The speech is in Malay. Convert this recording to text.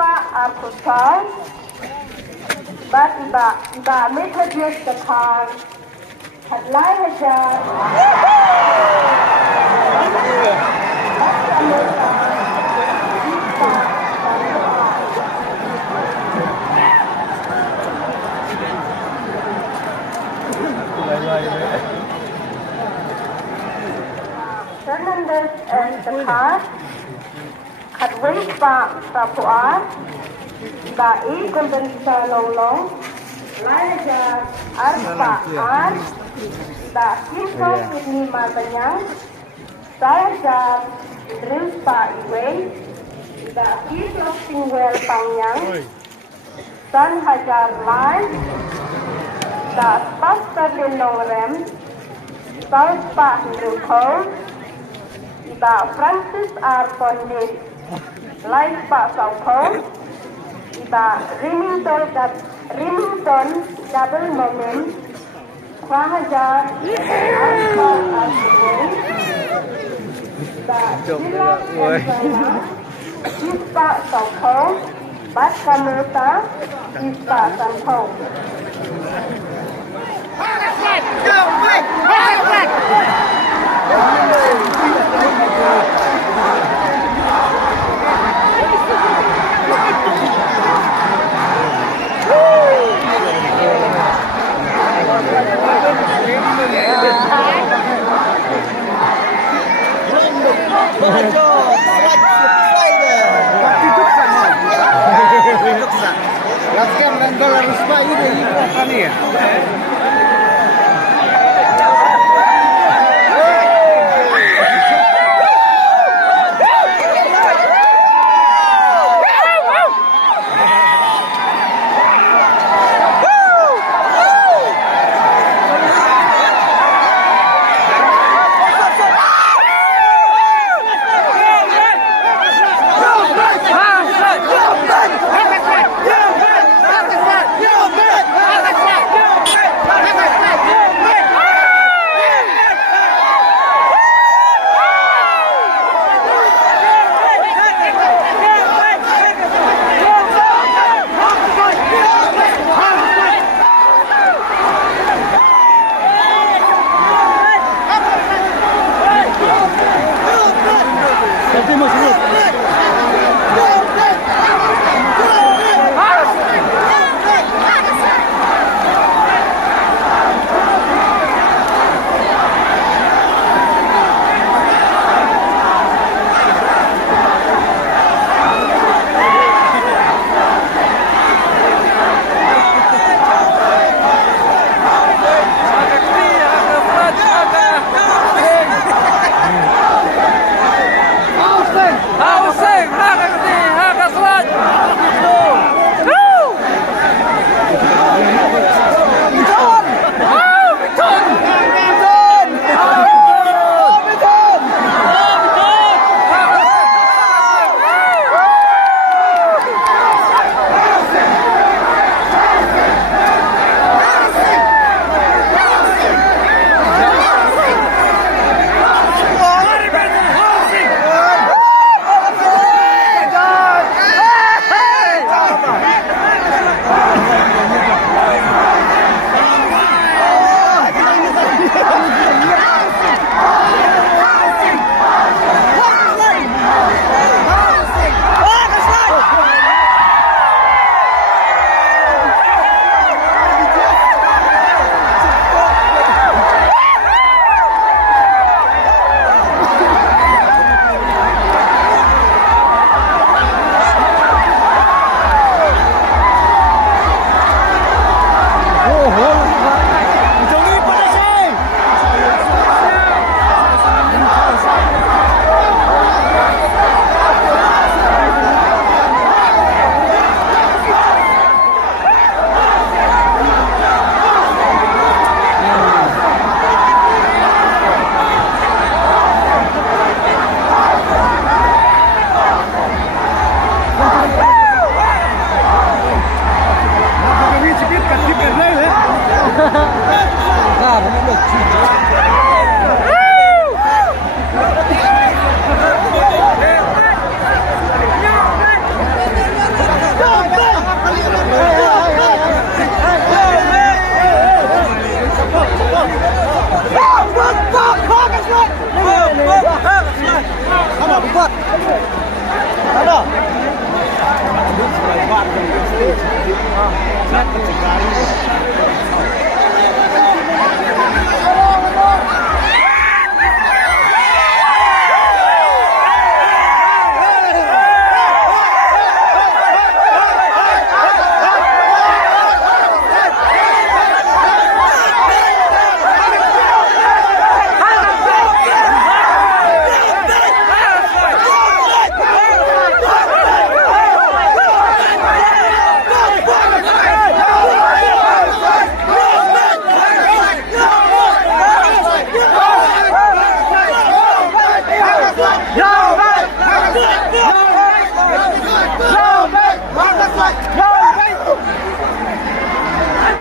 Pak Arkusal, Bat Iba Methodist Dakar, Hadlai Hajar, Bat Amerika, Fernandez and Dakar, Khadwin Pak Prapuar, Bai Kondensya Longlong, Lajar Arpa Ar, Da Kisah Sydney Matanyang, Sayajar Idris Pak Iwe, Da Kisah Singwel Pangyang, San Hajar Lai, Da Pastor Linong Rem, Saud Pak Nrukol, Da Francis R. Pondit, Lai Pak Saukol, Da Remington Double Moment, Kwahajar, Alpha Aswin, Da Jila Kensaya, Ispa Saukol, Bat Kamerta, Ispa Sankol. Latihan renggol harus Pak ini berapa nih ya?